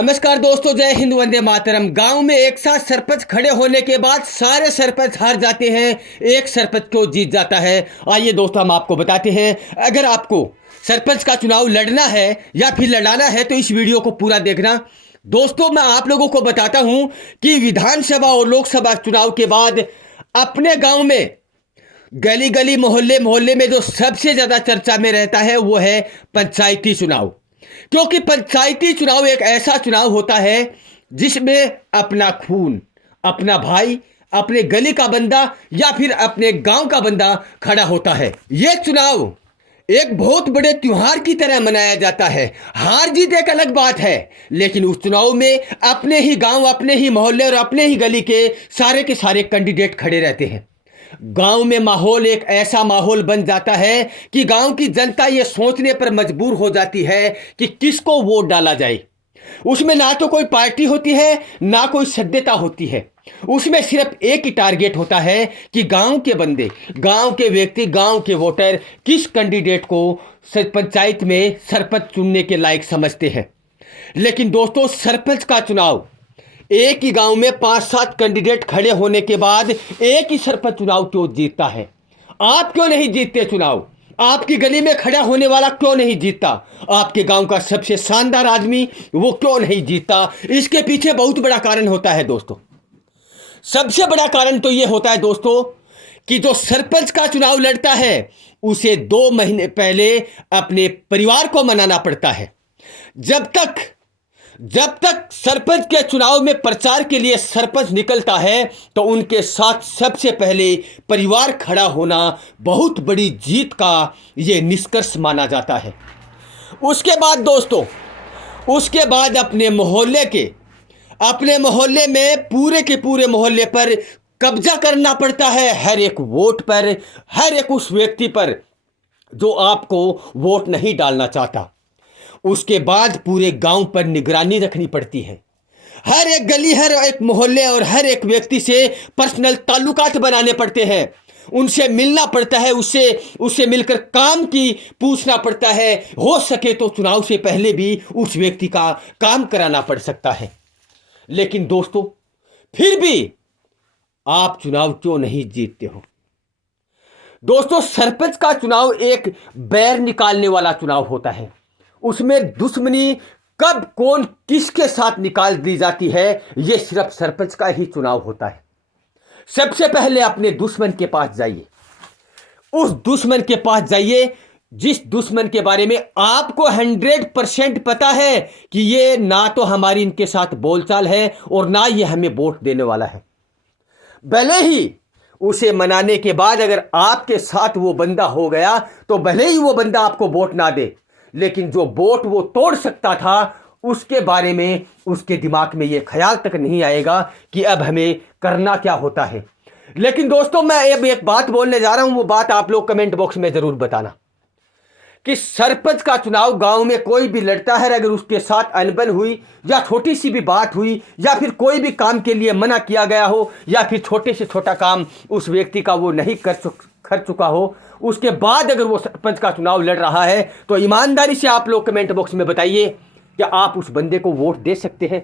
नमस्कार दोस्तों, जय हिंद, वंदे मातरम। गांव में एक साथ सरपंच खड़े होने के बाद सारे सरपंच हार जाते हैं, एक सरपंच को जीत जाता है। आइए दोस्तों, हम आपको बताते हैं। अगर आपको सरपंच का चुनाव लड़ना है या फिर लड़ाना है तो इस वीडियो को पूरा देखना। दोस्तों, मैं आप लोगों को बताता हूं कि विधानसभा और लोकसभा चुनाव के बाद अपने गाँव में गली गली मोहल्ले मोहल्ले में जो सबसे ज़्यादा चर्चा में रहता है वो है पंचायती चुनाव। क्योंकि पंचायती चुनाव एक ऐसा चुनाव होता है जिसमें अपना खून, अपना भाई, अपने गली का बंदा या फिर अपने गांव का बंदा खड़ा होता है। यह चुनाव एक बहुत बड़े त्योहार की तरह मनाया जाता है। हार जीत एक अलग बात है, लेकिन उस चुनाव में अपने ही गांव, अपने ही मोहल्ले और अपने ही गली के सारे कैंडिडेट खड़े रहते हैं। गांव में माहौल एक ऐसा माहौल बन जाता है कि गांव की जनता ये सोचने पर मजबूर हो जाती है कि किसको वोट डाला जाए। उसमें ना तो कोई पार्टी होती है, ना कोई सभ्यता होती है। उसमें सिर्फ एक ही टारगेट होता है कि गांव के बंदे, गांव के व्यक्ति, गांव के वोटर किस कैंडिडेट को पंचायत में सरपंच चुनने के लायक समझते हैं। लेकिन दोस्तों, सरपंच का चुनाव एक ही गांव में 5-7 कैंडिडेट खड़े होने के बाद एक ही सरपंच चुनाव क्यों जीतता है? आप क्यों नहीं जीतते चुनाव? आपकी गली में खड़ा होने वाला क्यों नहीं जीतता? आपके गांव का सबसे शानदार आदमी वो क्यों नहीं जीतता? इसके पीछे बहुत बड़ा कारण होता है दोस्तों। सबसे बड़ा कारण तो ये होता है दोस्तों कि जो सरपंच का चुनाव लड़ता है उसे 2 महीने पहले अपने परिवार को मनाना पड़ता है। जब तक सरपंच के चुनाव में प्रचार के लिए सरपंच निकलता है तो उनके साथ सबसे पहले परिवार खड़ा होना बहुत बड़ी जीत का ये निष्कर्ष माना जाता है। उसके बाद दोस्तों, उसके बाद अपने मोहल्ले में पूरे के पूरे मोहल्ले पर कब्जा करना पड़ता है, हर एक वोट पर, हर एक उस व्यक्ति पर जो आपको वोट नहीं डालना चाहता। उसके बाद पूरे गांव पर निगरानी रखनी पड़ती है। हर एक गली, हर एक मोहल्ले और हर एक व्यक्ति से पर्सनल ताल्लुकात बनाने पड़ते हैं। उनसे मिलना पड़ता है, उससे मिलकर काम की पूछना पड़ता है। हो सके तो चुनाव से पहले भी उस व्यक्ति का काम कराना पड़ सकता है। लेकिन दोस्तों, फिर भी आप चुनाव क्यों नहीं जीतते हो? दोस्तों, सरपंच का चुनाव एक बैर निकालने वाला चुनाव होता है। उसमें दुश्मनी कब कौन किसके साथ निकाल दी जाती है, यह सिर्फ सरपंच का ही चुनाव होता है। सबसे पहले अपने दुश्मन के पास जाइए, उस दुश्मन के पास जाइए जिस दुश्मन के बारे में आपको 100% पता है कि ये ना तो हमारी इनके साथ बोलचाल है और ना ये हमें वोट देने वाला है। भले ही उसे मनाने के बाद अगर आपके साथ वो बंदा हो गया तो भले ही वो बंदा आपको वोट ना दे, लेकिन जो वोट वो तोड़ सकता था उसके बारे में उसके दिमाग में ये ख्याल तक नहीं आएगा कि अब हमें करना क्या होता है। लेकिन दोस्तों, मैं अब एक बात बोलने जा रहा हूं, वो बात आप लोग कमेंट बॉक्स में जरूर बताना कि सरपंच का चुनाव गांव में कोई भी लड़ता है, अगर उसके साथ अनबन हुई या छोटी सी भी बात हुई या फिर कोई भी काम के लिए मना किया गया हो या फिर छोटे से छोटा काम उस व्यक्ति का वो नहीं कर चुका हो, उसके बाद अगर वो सरपंच का चुनाव लड़ रहा है तो ईमानदारी से आप लोग कमेंट बॉक्स में बताइए कि आप उस बंदे को वोट दे सकते हैं।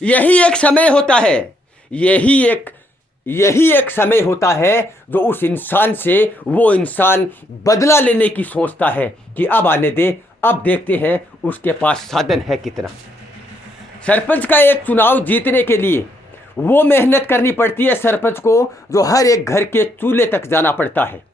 यही एक समय होता है, यही एक समय होता है जो उस इंसान से वो इंसान बदला लेने की सोचता है कि अब आने दे, अब देखते हैं उसके पास साधन है कितना। सरपंच का एक चुनाव जीतने के लिए वो मेहनत करनी पड़ती है सरपंच को, जो हर एक घर के चूल्हे तक जाना पड़ता है।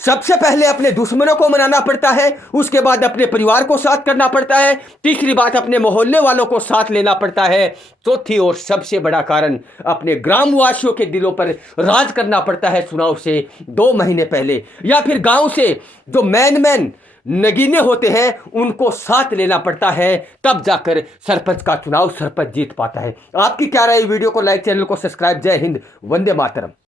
सबसे पहले अपने दुश्मनों को मनाना पड़ता है, उसके बाद अपने परिवार को साथ करना पड़ता है, तीसरी बात अपने मोहल्ले वालों को साथ लेना पड़ता है, चौथी और सबसे बड़ा कारण अपने ग्रामवासियों के दिलों पर राज करना पड़ता है चुनाव से 2 महीने पहले, या फिर गांव से जो मैन नगीने होते हैं उनको साथ लेना पड़ता है। तब जाकर सरपंच का चुनाव सरपंच जीत पाता है। आपकी क्या राय? वीडियो को लाइक, चैनल को सब्सक्राइब। जय हिंद, वंदे मातरम।